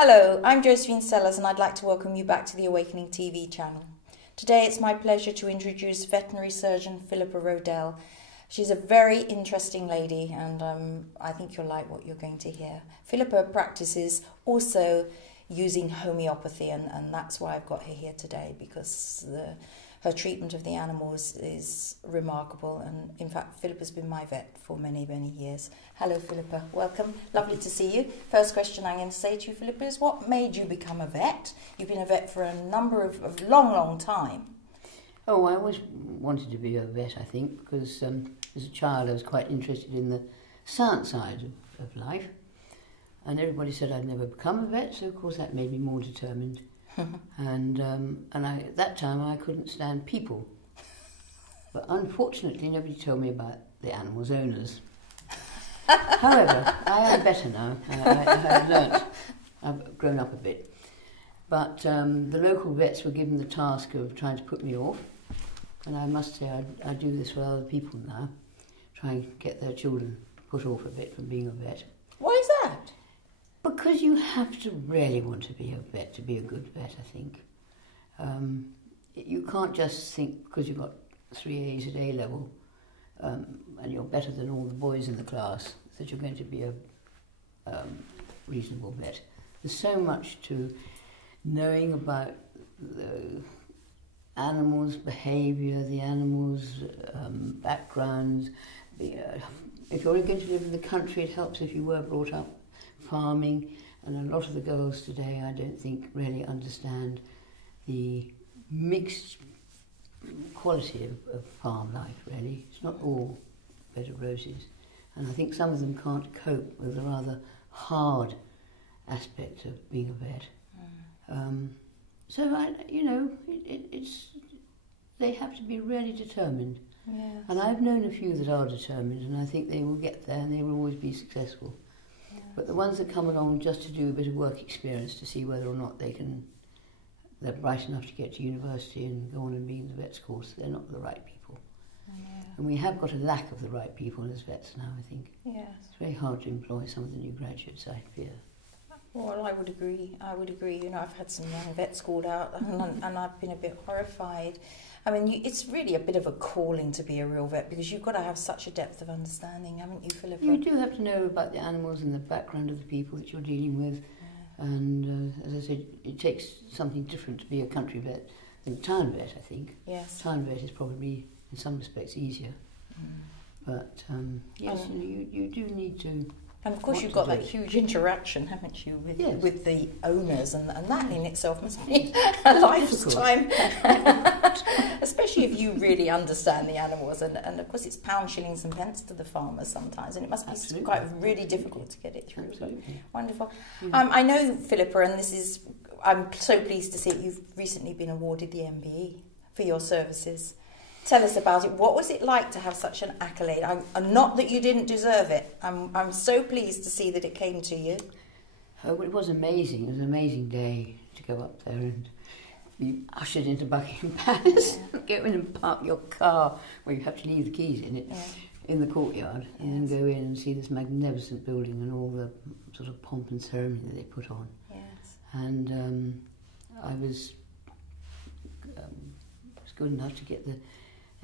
Hello, I'm Josephine Sellers and I'd like to welcome you back to the Awakening TV channel. Today it's my pleasure to introduce veterinary surgeon Phillipa Rodale. She's a very interesting lady and I think you'll like what you're going to hear. Phillipa practices also using homeopathy and that's why I've got her here today, because her treatment of the animals is remarkable, and in fact Phillipa's been my vet for many, many years. Hello Phillipa, welcome, lovely to see you. First question I'm going to say to you, Phillipa, is what made you become a vet? You've been a vet for a number of long time. Oh, I always wanted to be a vet, I think, because as a child I was quite interested in the science side of life, and everybody said I'd never become a vet, so of course that made me more determined. And at that time I couldn't stand people, but unfortunately nobody told me about the animals' owners. However, I am better now. I've learnt. I've grown up a bit. But the local vets were given the task of trying to put me off, and I must say I do this for other people now, try and get their children put off a bit from being a vet. Why is that? Because you have to really want to be a vet, to be a good vet, I think. You can't just think because you've got 3 A's at A level and you're better than all the boys in the class that you're going to be a reasonable vet. There's so much to knowing about the animals' behaviour, the animals' backgrounds. If you're going to live in the country, it helps if you were brought up farming, and a lot of the girls today I don't think really understand the mixed quality of farm life, really. It's not all bed of roses, and I think some of them can't cope with the rather hard aspect of being a vet. So they have to be really determined. Yes. And I've known a few that are determined, and I think they will get there and they will always be successful. But the ones that come along just to do a bit of work experience to see whether or not they're bright enough to get to university and go on and be in the vet's course, they're not the right people. Yeah. And we have got a lack of the right people as vets now, I think. Yes. It's very hard to employ some of the new graduates, I fear. Well, I would agree. You know, I've had some young vets called out and I've been a bit horrified. I mean, it's really a bit of a calling to be a real vet, because you've got to have such a depth of understanding, haven't you, Phillipa? You do have to know about the animals and the background of the people that you're dealing with. Yeah. And as I said, it takes something different to be a country vet than a town vet, I think. Yes. Town vet is probably, in some respects, easier. But yes, you do need to. And of course you've got that huge interaction, haven't you, with the owners, and that in itself must be a lifetime. Especially if you really understand the animals, and of course it's pounds, shillings and pence to the farmers sometimes, and it must be quite really difficult to get it through. Wonderful. I know, Phillipa, and I'm so pleased to see that you've recently been awarded the MBE for your services. Tell us about it. What was it like to have such an accolade? Not that you didn't deserve it. I'm so pleased to see that it came to you. Oh, it was amazing. It was an amazing day to go up there and be ushered into Buckingham Palace. Go in and park your car, where you have to leave the keys in it, in the courtyard, and then go in and see this magnificent building and all the sort of pomp and ceremony that they put on. Yes. And I was good enough to get the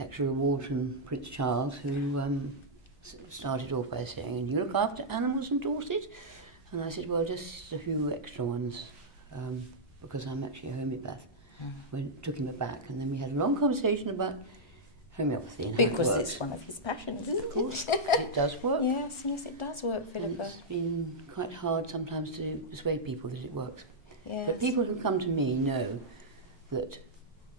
actual award from Prince Charles, who started off by saying, "And you look after animals in Dorset?" And I said, "Well, just a few extra ones, because I'm actually a homeopath." Took him aback, and then we had a long conversation about homeopathy and how because it works. It's one of his passions, isn't it? Of course, it does work. Yes, it does work, Phillipa. It's been quite hard sometimes to persuade people that it works. Yes. But people who come to me know that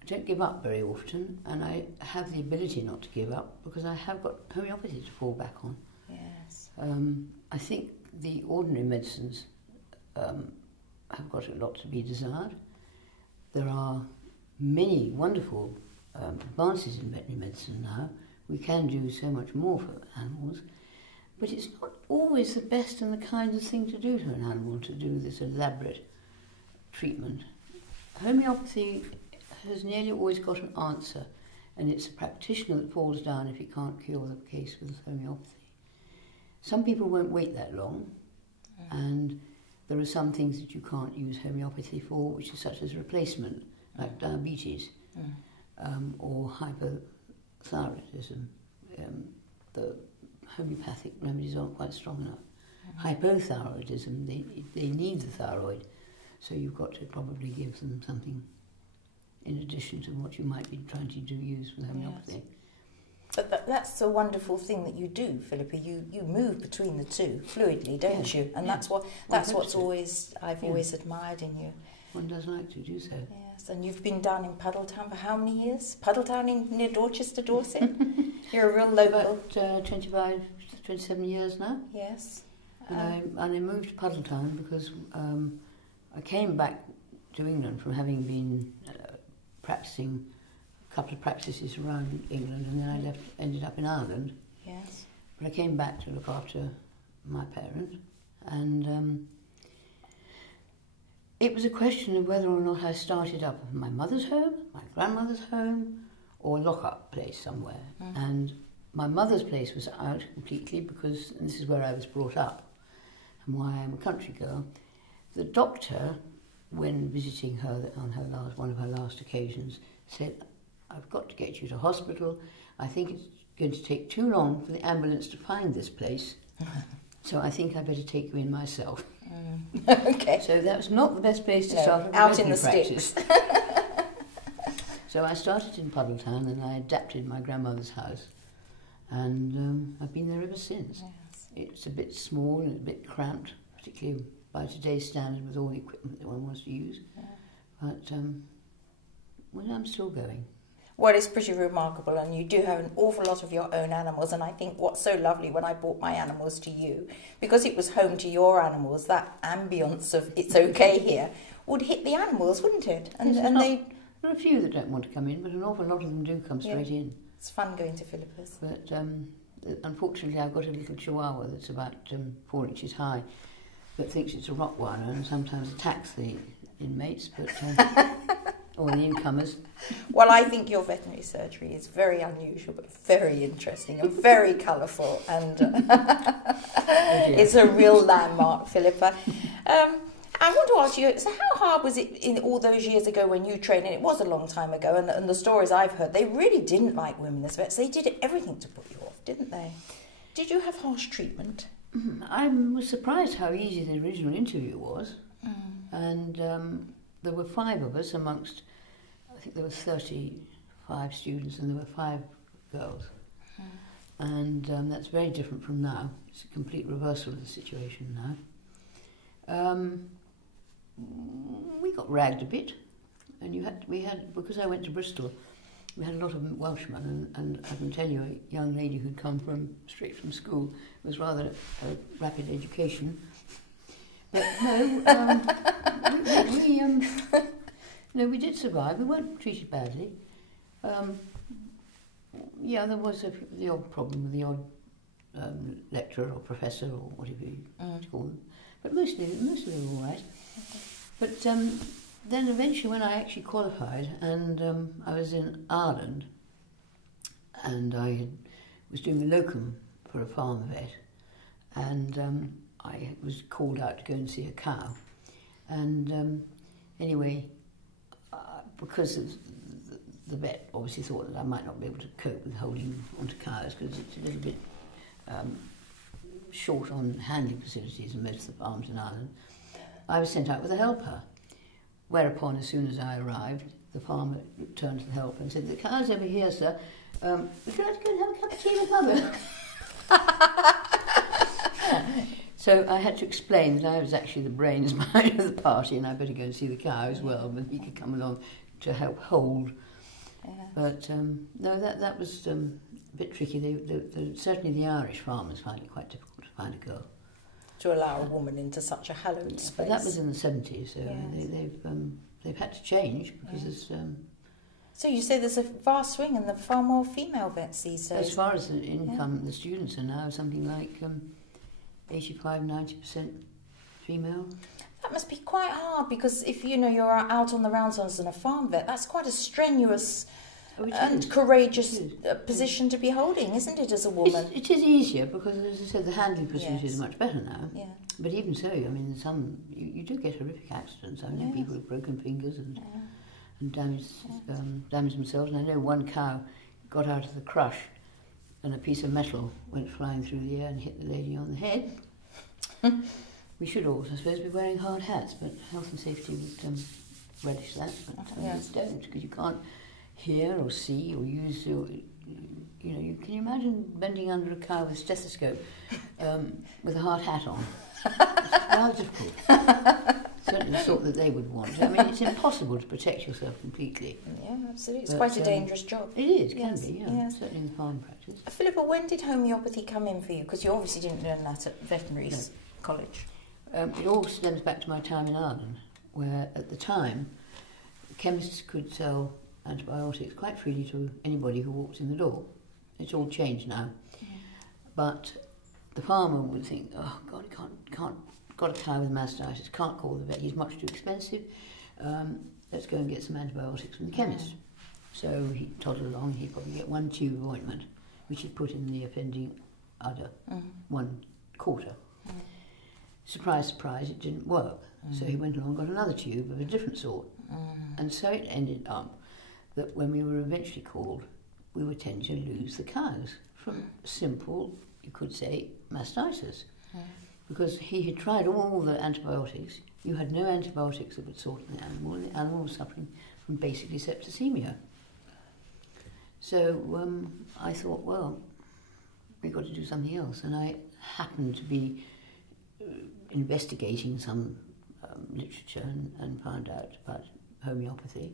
I don't give up very often, and I have the ability not to give up because I have got homeopathy to fall back on. Yes. I think the ordinary medicines have got a lot to be desired. There are many wonderful advances in veterinary medicine now. We can do so much more for animals, but it's not always the best and the kindest thing to do to an animal, to do this elaborate treatment. Homeopathy has nearly always got an answer, and it's a practitioner that falls down if he can't cure the case with homeopathy. Some people won't wait that long, and there are some things that you can't use homeopathy for, which is such as replacement, like diabetes or hypothyroidism. The homeopathic remedies aren't quite strong enough. Hypothyroidism, they need the thyroid, so you've got to probably give them something in addition to what you might be trying to use with homeopathy. Yes. But that's a wonderful thing that you do, Phillipa. You move between the two fluidly, don't you? And that's what's always I've always admired in you. One does like to do so. Yes, and you've been down in Puddletown for how many years? Puddletown near Dorchester, Dorset? You're a real local. About 25, 27 years now. Yes. And I moved to Puddletown because I came back to England from having been practicing a couple of practices around England, and then I ended up in Ireland. Yes. But I came back to look after my parents, and it was a question of whether or not I started up my mother's home, my grandmother's home, or a lock-up place somewhere. And my mother's place was out completely because, and this is where I was brought up, and why I'm a country girl. The doctor, when visiting her on her one of her last occasions, said, "I've got to get you to hospital. I think it's going to take too long for the ambulance to find this place, so I think I better take you in myself." Okay. So that was not the best place to start out in the practice. sticks. So I started in Puddletown, and I adapted my grandmother's house, and I've been there ever since. Yes. It's a bit small and a bit cramped, particularly by today's standard with all the equipment that one wants to use. But well, I'm still going. Well, it's pretty remarkable, and you do have an awful lot of your own animals, and I think what's so lovely when I brought my animals to you, because it was home to your animals, that ambience of it's okay here would hit the animals, wouldn't it? And there are a few that don't want to come in, but an awful lot of them do come straight in. It's fun going to Phillipa's. But unfortunately I've got a little chihuahua that's about 4 inches high that thinks it's a Rottweiler and sometimes attacks the inmates, but or the incomers. Well, I think your veterinary surgery is very unusual, but very interesting and very colourful, and it's a real landmark, Phillipa. I want to ask you, so how hard was it in all those years ago when you trained, and it was a long time ago, and the stories I've heard, they really didn't like women as vets. They did everything to put you off, didn't they? Did you have harsh treatment? I was surprised how easy the original interview was, and there were 5 of us amongst, I think there were 35 students, and there were 5 girls. And that's very different from now. It's a complete reversal of the situation now. We got ragged a bit, and we had, because I went to Bristol, we had a lot of Welshmen, and I can tell you, a young lady who'd come straight from school, was rather a rapid education. But no, we did survive. We weren't treated badly. Yeah, there was the odd problem with the odd lecturer or professor or whatever you call them, but mostly they were all right. But then eventually, when I actually qualified, and I was in Ireland, and I was doing a locum for a farm vet, and I was called out to go and see a cow, and anyway, because the vet obviously thought that I might not be able to cope with holding onto cows because it's a little bit short on handling facilities in most of the farms in Ireland, I was sent out with a helper. Whereupon, as soon as I arrived, the farmer turned to the helper and said, "The cow's over here, sir. Would you like to go and have a cup of tea with Mother?" So I had to explain that I was actually the brains behind the party, and I better go and see the cow as well, but he could come along to help hold. Yeah. But no, that was a bit tricky. Certainly the Irish farmers find it quite difficult to find a girl. To allow a woman into such a hallowed space. But that was in the 70s, so they've had to change because there's... So you say there's a vast swing and there are far more female vets these days? As far as the income, the students are now something like 85-90% female. That must be quite hard because if you're out on the rounds as a farm vet, that's quite a strenuous and courageous position to be holding, isn't it, as a woman? It is easier because, as I said, the handling procedure is much better now. Yeah. But even so, I mean, you do get horrific accidents. I know people with broken fingers and damaged themselves. And I know one cow got out of the crush and a piece of metal went flying through the air and hit the lady on the head. We should all, I suppose, be wearing hard hats, but health and safety would relish that. But others don't, because you can't hear or see or use your... can you imagine bending under a cow with a stethoscope with a hard hat on? It's rather difficult. Certainly the sort that they would want. I mean, it's impossible to protect yourself completely. Yeah, absolutely. It's quite a dangerous job. It is, can be, certainly in farm practice. Phillipa, when did homeopathy come in for you? Because you obviously didn't learn that at veterinary college. It all stems back to my time in Ireland, where at the time chemists could sell antibiotics quite freely to anybody who walked in the door. It's all changed now. But the farmer would think, oh God, can't got a cow with mastitis, can't call the vet, he's much too expensive, let's go and get some antibiotics from the chemist. So he toddled along, he'd probably get 1 tube of ointment, which he'd put in the offending udder, 1 quarter. Surprise, surprise, it didn't work. So he went along and got another tube of a different sort. And so it ended up that when we were eventually called, we were tending to lose the cows from simple, you could say, mastitis. Because he had tried all the antibiotics. You had no antibiotics that would sort the animal, and the animal was suffering from basically septicemia. So I thought, well, we've got to do something else. And I happened to be investigating some literature and found out about homeopathy.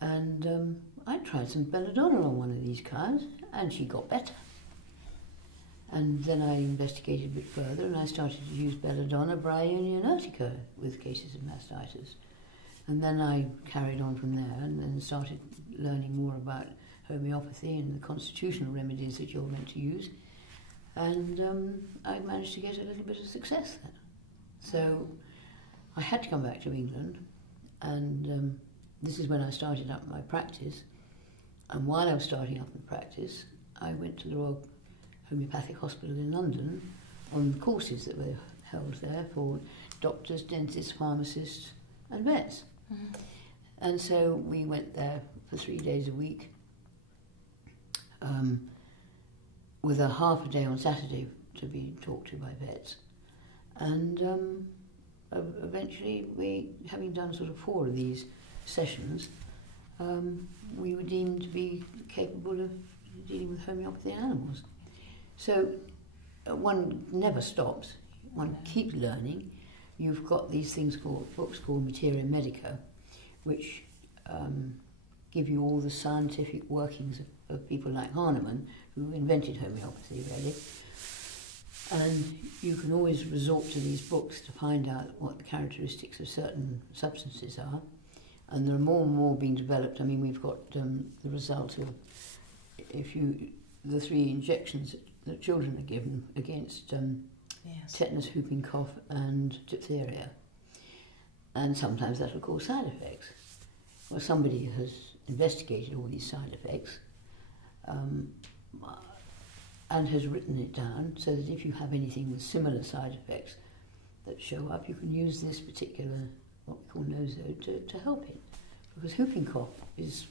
And I tried some belladonna on one of these cows, and she got better. And then I investigated a bit further, and I started to use belladonna, bryonia and urtica with cases of mastitis. And then I carried on from there and then started learning more about homeopathy and the constitutional remedies that you're meant to use. And I managed to get a little bit of success there. So I had to come back to England, and this is when I started up my practice. And while I was starting up my practice, I went to the Royal Homeopathic Hospital in London on courses that were held there for doctors, dentists, pharmacists and vets. And so we went there for 3 days a week with a half a day on Saturday to be talked to by vets. And eventually, having done sort of 4 of these sessions, we were deemed to be capable of dealing with homeopathy in animals. So one never stops, one keeps learning. You've got these books called Materia Medica, which give you all the scientific workings of people like Hahnemann, who invented homeopathy, really. And you can always resort to these books to find out what the characteristics of certain substances are. And there are more and more being developed. I mean, we've got the result of the 3 injections that children are given against tetanus, whooping cough and diphtheria. And sometimes that will cause side effects. Well, somebody has investigated all these side effects and has written it down so that if you have anything with similar side effects that show up, you can use this particular, what we call nosode, to help it. Because whooping cough is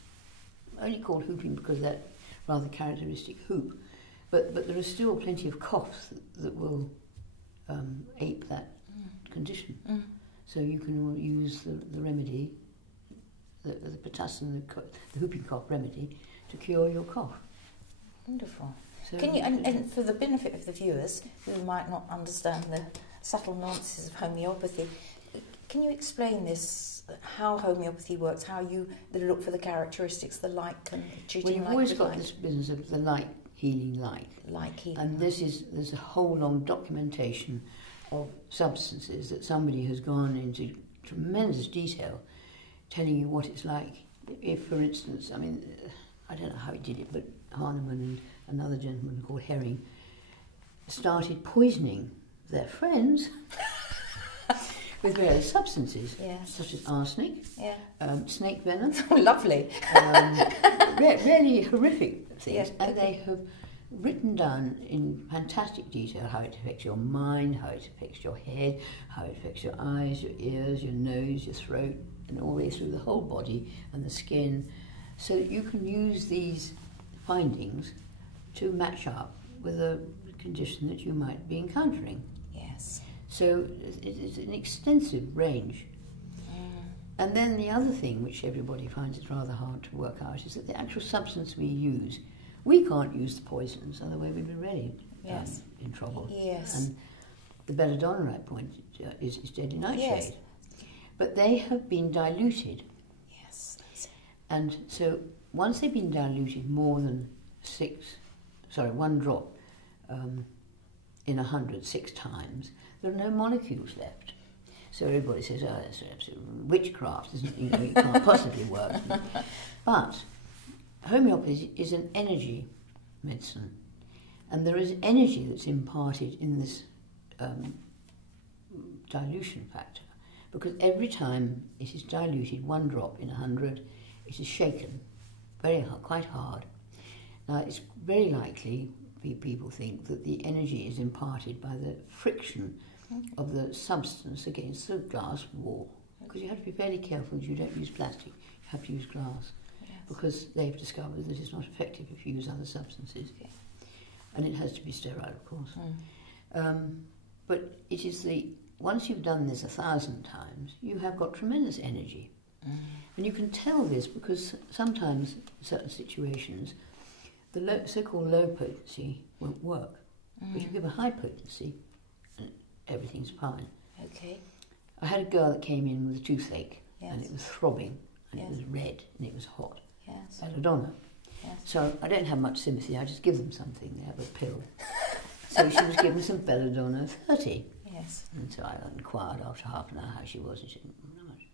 only called whooping because of that rather characteristic whoop. But there are still plenty of coughs that will ape that condition. So you can use the remedy, the pertussin, the whooping cough remedy, to cure your cough. Wonderful. So can you, and for the benefit of the viewers who might not understand the subtle nuances of homeopathy, can you explain this, how homeopathy works, how you look for the characteristics, the like and treating like? Well, you've always got this business of the like healing like. Like healing. And there's a whole long documentation of substances that somebody has gone into tremendous detail telling you what it's like. If, for instance, I mean, I don't know how he did it, but Hahnemann and another gentleman called Herring started poisoning their friends with various substances, Yes. such as arsenic, Yeah. snake venom, Oh, lovely. really horrific things, Yes, and okay. they have written down in fantastic detail how it affects your mind, how it affects your head, how it affects your eyes, your ears, your nose, your throat, and all the way through the whole body and the skin, so that you can use these findings to match up with a condition that you might be encountering. Yes. So it's an extensive range. And then the other thing which everybody finds it rather hard to work out is that the actual substance we use, we can't use the poisons, otherwise we'd be really Yes. in trouble. Yes. And the belladonna, I pointed, is deadly nightshade. Yes. But they have been diluted. Yes. That's it. And so once they've been diluted more than 1 drop in 100 6 times, there are no molecules left. So everybody says, oh, that's absolute witchcraft, isn't it? You know, it can't possibly work. But homeopathy is an energy medicine, and there is energy that's imparted in this dilution factor, because every time it is diluted 1 drop in 100, it is shaken very hard, quite hard. Now, it's very likely, people think, that the energy is imparted by the friction of the substance against the glass wall, because you have to be fairly careful that you don't use plastic, you have to use glass, because they've discovered that it's not effective if you use other substances. Okay. And it has to be sterile, of course. But it is once you've done this 1,000 times, you have got tremendous energy. And you can tell this because sometimes, in certain situations, the so-called low potency won't work. But you give a high potency, and everything's fine. Okay. I had a girl that came in with a toothache, Yes. and it was throbbing, and Yes. it was red, and it was hot. Yes. Belladonna. Yes. So I don't have much sympathy, I just give them something, they have a pill. So she was given some Belladonna 30. Yes. And so I inquired after half an hour how she was, and she said, not much.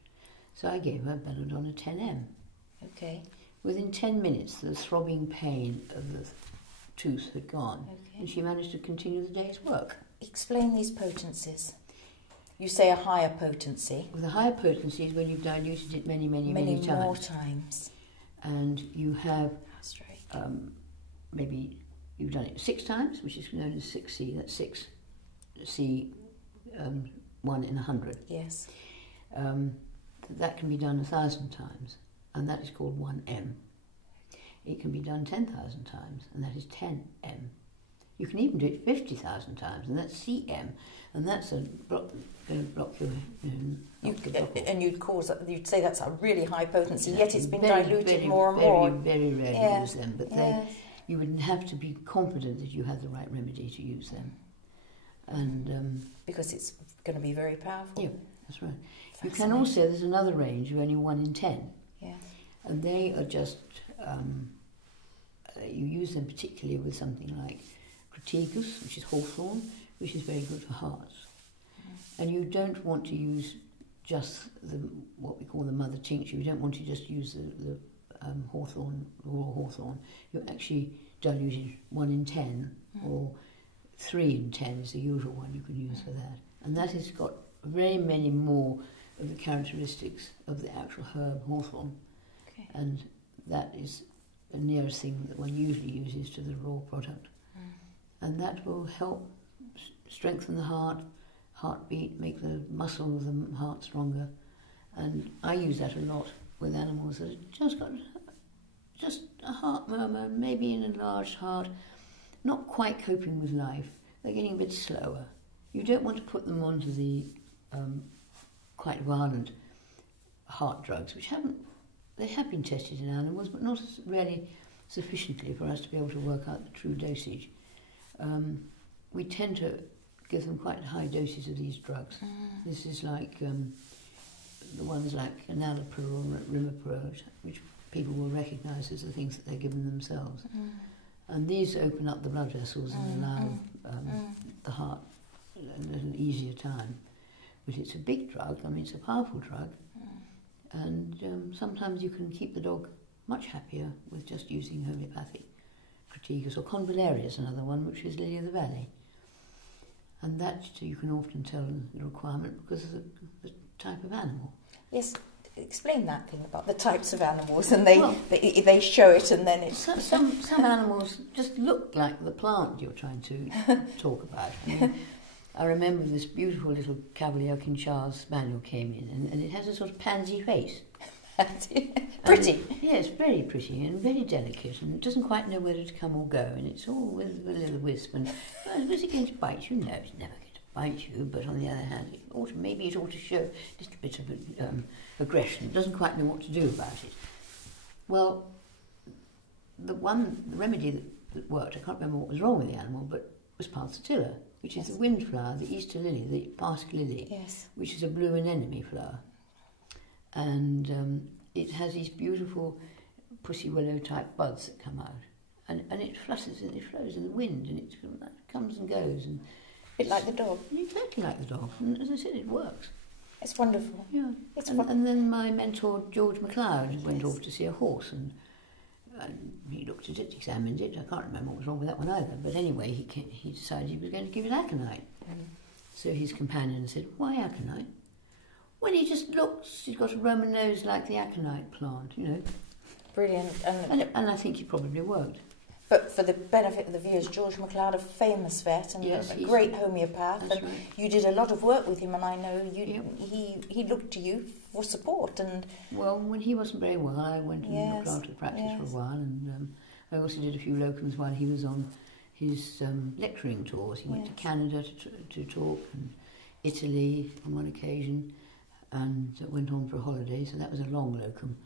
So I gave her Belladonna 10M. Okay. Within 10 minutes, the throbbing pain of the tooth had gone, Okay. and she managed to continue the day's work. Explain these potencies. You say a higher potency. With a higher potency is when you've diluted it many times. More times. And you have, That's right. maybe you've done it 6 times, which is known as 6C, that's 6C, 1 in 100. Yes. That can be done 1,000 times, and that is called 1M. It can be done 10,000 times, and that is 10M. You can even do it 50,000 times, and that's CM, and that's going to block your... And you'd say that's a really high potency, yet it's been very, diluted very, more and very, more. Very rarely Yes. use them, but Yes. you would have to be confident that you had the right remedy to use them. And Because it's going to be very powerful. yeah, that's right. You can also, there's another range of only 1 in 10, Yeah. and they are just, you use them particularly with something like Crataegus, which is hawthorn, which is very good for hearts. And you don't want to use just what we call the mother tincture. You don't want to just use the hawthorn, raw hawthorn. You actually diluted 1 in 10, or 3 in 10 is the usual one you can use for that. And that has got very many more of the characteristics of the actual herb hawthorn. Okay. And that is the nearest thing that one usually uses to the raw product. And that will help strengthen the heartbeat, make the muscle of the heart stronger. And I use that a lot with animals that have just got just a heart murmur, maybe an enlarged heart, not quite coping with life. They're getting a bit slower. You don't want to put them onto the quite violent heart drugs, which have been tested in animals, but not really sufficiently for us to be able to work out the true dosage. We tend to give them quite high doses of these drugs. This is like the ones like enalapril or rimipril, which people will recognise as the things that they're given themselves. And these open up the blood vessels and allow the heart a little easier time. But it's a big drug, I mean it's a powerful drug, and sometimes you can keep the dog much happier with just using homeopathic Crataegus, or convalerius, another one, which is lily of the valley. And that you can often tell the requirement because of the type of animal. Yes, explain that thing about the types of animals, and they show it, and then it's... Some animals just look like the plant you're trying to talk about. I mean, I remember this beautiful little Cavalier Kinshasa Spaniel came in, and it has a sort of pansy face. Pretty. Yes, very pretty and very delicate, and it doesn't quite know whether to come or go, and it's all with a little wisp. And well, is it going to bite you? No, it's never going to bite you. But on the other hand, maybe it ought to show a little bit of aggression. It doesn't quite know what to do about it. Well, the remedy that worked, I can't remember what was wrong with the animal, but was pulsatilla, which is the windflower, the Easter lily, the Basque lily, which is a blue anemone flower. And it has these beautiful pussy willow type buds that come out, and it flutters and it flows in the wind, and it comes and goes, and a bit like the dog. Exactly like the dog. And as I said, it works. It's wonderful. Yeah. And then my mentor George MacLeod went off to see a horse, and he looked at it, examined it. I can't remember what was wrong with that one either. But anyway, he decided he was going to give it aconite. So his companion said, "Why aconite?" When he just looks, he's got a Roman nose like the aconite plant, you know. Brilliant. And I think it probably worked. But for the benefit of the viewers, George MacLeod, a famous vet and a great homeopath, and right. You did a lot of work with him, and I know he looked to you for support. And well, when he wasn't very well, I went and looked after the practice for a while, and I also did a few locums while he was on his lecturing tours. He went to Canada to talk, and Italy on one occasion, and went on for a holiday, so that was a long locum.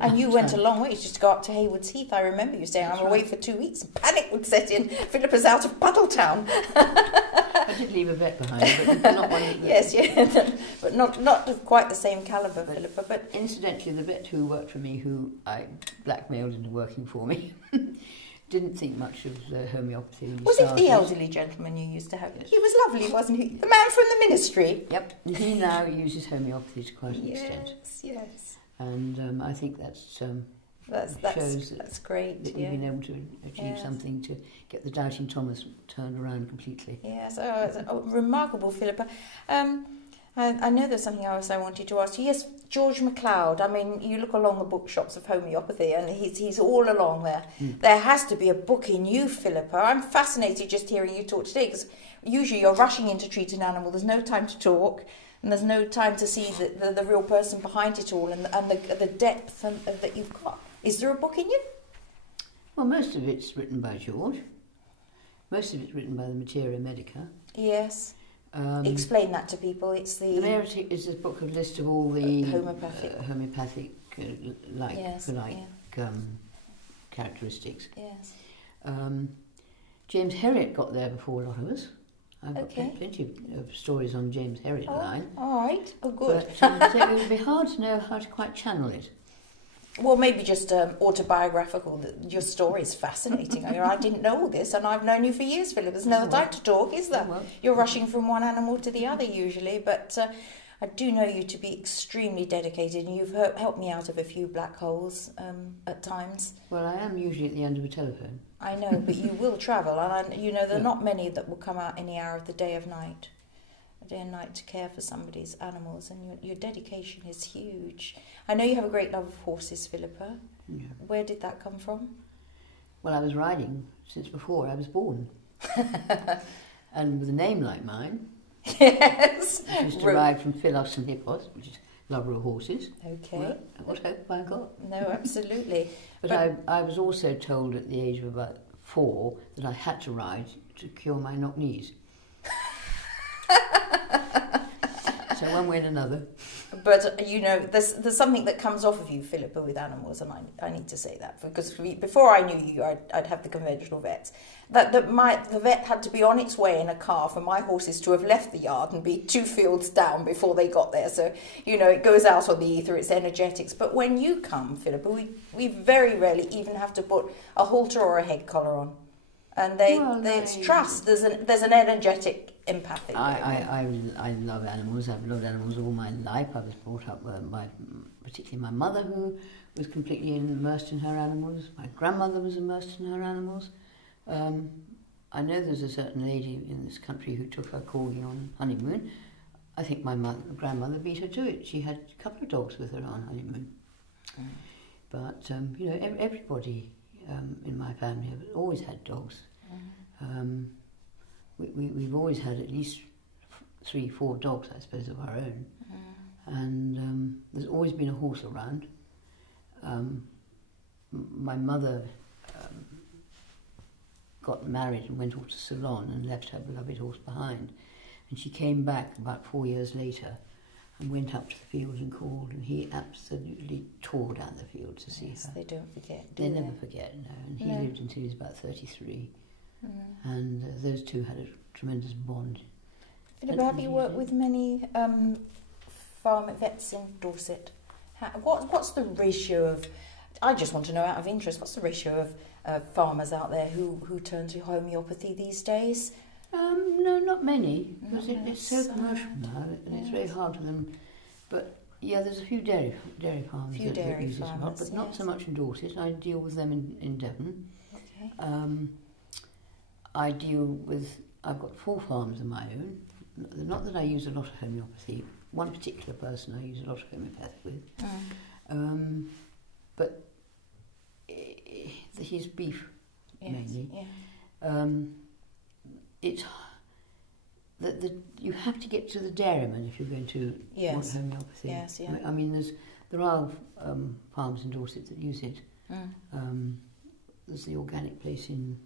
And you went a long way just to go up to Haywards Heath. I remember you saying, I'm away for 2 weeks, and panic would set in. Philippa's out of Puddletown. I did leave a vet behind, but not one of the... but not of quite the same calibre, Philippa. But incidentally, the vet who worked for me, who I blackmailed into working for me, didn't think much of homeopathy. Was it the elderly gentleman you used to have? He was lovely, wasn't he? The man from the ministry. Yep. And he now uses homeopathy to quite an extent. Yes. And I think that shows that's great. That we've been able to achieve something to get the doubting Thomas turned around completely. Yes, it's remarkable, Philippa. I know there's something else I wanted to ask you. Yes, George MacLeod. I mean, you look along the bookshops of homeopathy, and he's all along there. There has to be a book in you, Philippa. I'm fascinated just hearing you talk today, because usually you're rushing in to treat an animal. There's no time to talk, and there's no time to see the real person behind it all, and the depth that you've got. Is there a book in you? Well, most of it's written by George. Most of it's written by the Materia Medica. Yes. Explain that to people. It's the Materia is a book of list of all the homeopathic characteristics. Yes. James Herriot got there before a lot of us. I've got plenty of stories on James Herriot line. All right. Oh, good. But so it would be hard to know how to quite channel it. Well, maybe just autobiographical. Your story is fascinating. I didn't know all this, and I've known you for years, Philip. There's no time to talk, is there? You're rushing from one animal to the other usually, but I do know you to be extremely dedicated, and you've helped me out of a few black holes at times. Well, I am usually at the end of a telephone. I know, but you will travel, and there are not many that will come out any hour of the day and night to care for somebody's animals, and your dedication is huge. I know you have a great love of horses, Philippa. Yeah. Where did that come from? Well, I was riding since before I was born. And with a name like mine, yes, I used to ride from Philos and Hippos, which is lover of horses. Okay. Well, what hope have I got? No, absolutely. But I was also told at the age of about 4 that I had to ride to cure my knock knees. So one way and another. But there's something that comes off of you, Philippa, with animals, and I need to say that, because before I knew you, I'd have the conventional vets. The vet had to be on its way in a car for my horses to have left the yard and be 2 fields down before they got there. So it goes out on the ether, it's energetics. But when you come, Philippa, we very rarely even have to put a halter or a head collar on. And it's trust. There's an energetic empathic. I love animals. I've loved animals all my life. I was brought up by particularly my mother, who was completely immersed in her animals. My grandmother was immersed in her animals. I know there's a certain lady in this country who took her corgi on honeymoon. I think my grandmother beat her to it. She had a couple of dogs with her on honeymoon. Mm. But, you know, everybody in my family have always had dogs. Mm. We've always had at least 3, 4 dogs, I suppose, of our own. Mm. And there's always been a horse around. My mother got married and went off to Ceylon and left her beloved horse behind. And she came back about 4 years later and went up to the field and called, and he absolutely tore down the field to see her. They don't forget, do they? They never forget, no. And he lived until he was about 33. And those two had a tremendous bond. Phillipa, have you worked with many farm vets in Dorset? What's the ratio of, I just want to know out of interest, what's the ratio of farmers out there who turn to homeopathy these days? No, not many, because it's so commercial now, and it's very hard for them. But yeah, there's a few dairy farms that use it a lot, but not so much in Dorset. I deal with them in Devon. Okay. I've got 4 farms of my own. Not that I use a lot of homeopathy. One particular person I use a lot of homeopathic with. But his beef, mainly. Yeah. It's that you have to get to the dairyman if you're going to want homeopathy. Yes, yeah. I mean, there are farms in Dorset that use it. There's the organic place in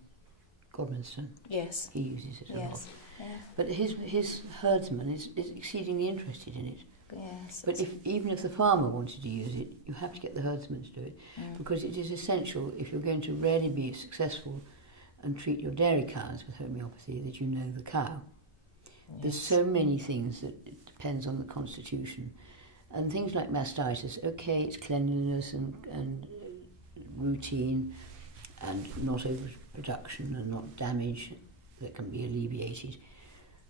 Godminster. Yes, he uses it a lot. Yeah. But his herdsman is exceedingly interested in it. Yes. But even if the farmer wanted to use it, you have to get the herdsman to do it, because it is essential if you're going to really be successful and treat your dairy cows with homeopathy that you know the cow. Yes. There's so many things that it depends on the constitution. And things like mastitis, okay, it's cleanliness and routine and not overproduction and not damage that can be alleviated.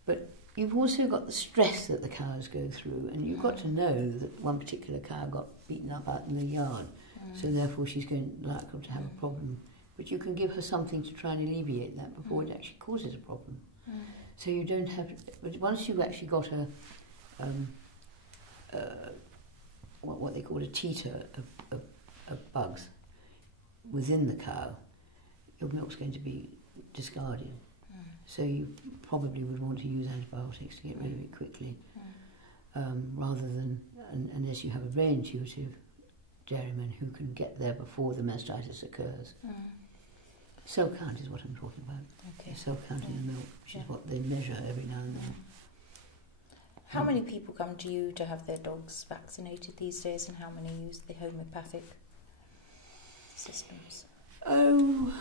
But you've also got the stress that the cows go through, and you've got to know that one particular cow got beaten up out in the yard, so therefore she's likely to have a problem. But you can give her something to try and alleviate that before it actually causes a problem. So you don't have... But once you've actually got what they call a teeter of bugs within the cow, your milk's going to be discarded. So you probably would want to use antibiotics to get rid of it quickly, rather than... unless you have a very intuitive dairyman who can get there before the mastitis occurs. Cell count is what I'm talking about. Okay. The cell count in the milk, which is what they measure every now and then. How many people come to you to have their dogs vaccinated these days, and how many use the homeopathic systems? Oh,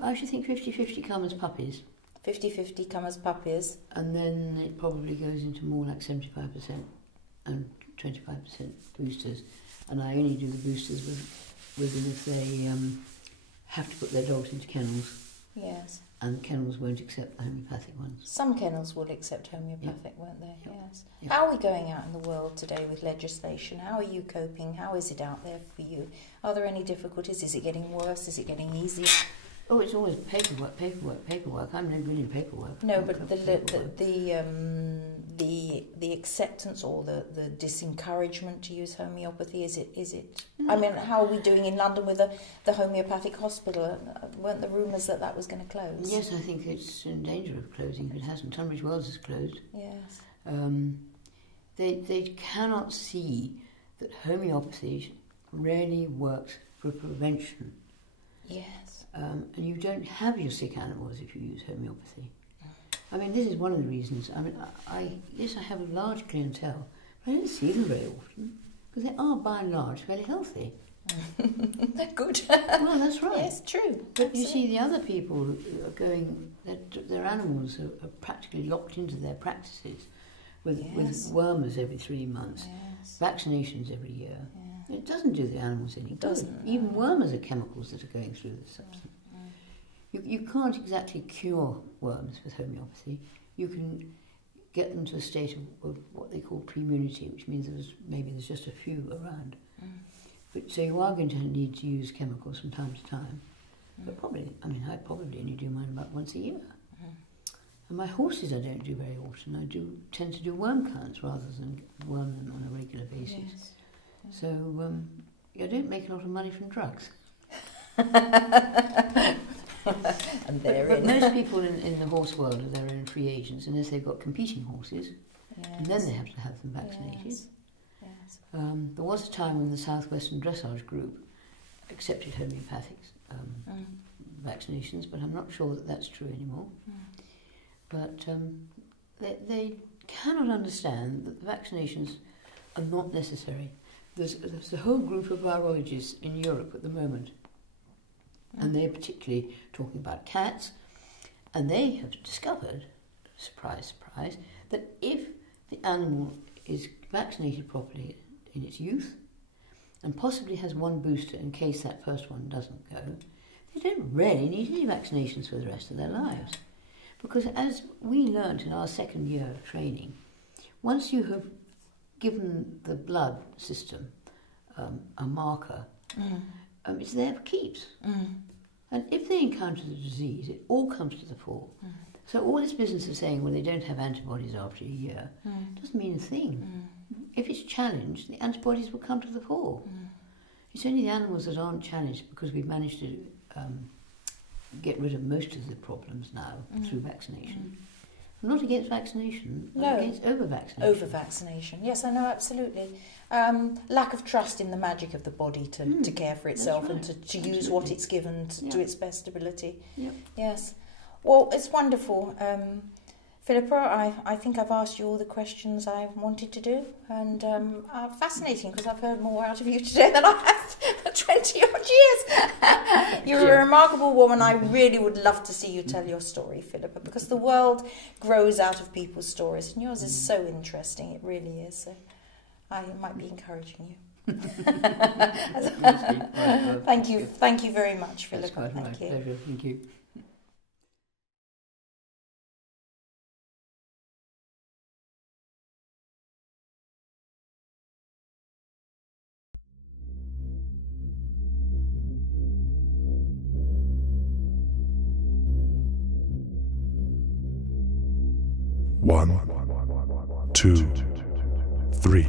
I should think 50-50 come as puppies. 50-50 come as puppies? And then it probably goes into more like 75% and 25% boosters. And I only do the boosters with them if they have to put their dogs into kennels. Yes. And kennels won't accept the homeopathic ones. Some kennels will accept homeopathic, won't they? Yep. Yes. Yep. How are we going out in the world today with legislation? How are you coping? How is it out there for you? Are there any difficulties? Is it getting worse? Is it getting easier? Oh, it's always paperwork. I'm no good in paperwork. No, but the acceptance or the disencouragement to use homeopathy, is it? No. I mean, how are we doing in London with the homeopathic hospital? Weren't the rumours that was going to close? Yes, I think it's in danger of closing if it hasn't. Tunbridge Wells is closed. Yes. They cannot see that homeopathy really works for prevention. Yes. And you don't have your sick animals if you use homeopathy. I mean, this is one of the reasons. I mean, I have a large clientele, but I don't see them very often, because they are, by and large, fairly healthy. Good. Well, that's right. Yes, true. But you see, the other people are going, their animals are practically locked into their practices with wormers every 3 months, vaccinations every year. It doesn't do the animals any good. Even wormers are chemicals that are going through the substance. You can't exactly cure worms with homeopathy. You can get them to a state of what they call pre-immunity, which means there's just a few around. But so you are going to need to use chemicals from time to time. But probably, I probably only do mine about once a year. And my horses I don't do very often. I tend to do worm counts rather than worm them on a regular basis. Yes. So I don't make a lot of money from drugs. And they're but in. most people in the horse world are their own free agents, unless they've got competing horses, Yes. and then they have to have them vaccinated. Yes. Yes. There was a time when the Southwestern Dressage Group accepted homeopathic vaccinations, but I'm not sure that that's true anymore. But they cannot understand that the vaccinations are not necessary. There's a whole group of virologists in Europe at the moment, and they're particularly talking about cats, and they have discovered, surprise, surprise, that if the animal is vaccinated properly in its youth, and possibly has one booster in case that first one doesn't go, they don't really need any vaccinations for the rest of their lives. Because as we learnt in our second year of training, once you have given the blood system a marker, it's there for keeps. And if they encounter the disease, it all comes to the fore. So all this business of saying, well, they don't have antibodies after a year, doesn't mean a thing. If it's challenged, the antibodies will come to the fore. It's only the animals that aren't challenged because we've managed to get rid of most of the problems now through vaccination. I'm not against vaccination, I'm against over-vaccination. Over-vaccination, yes, I know, absolutely. Lack of trust in the magic of the body to care for itself and to use what it's given to its best ability. Yep. Yes. Well, it's wonderful. Phillipa, I think I've asked you all the questions I wanted to do, and fascinating because I've heard more out of you today than I have for 20 odd years. You're a remarkable woman. I really would love to see you tell your story, Phillipa, because the world grows out of people's stories, and yours is so interesting. It really is. So I might be encouraging you. Thank you very much, Phillipa. That's quite my pleasure. Thank you. One, two, three.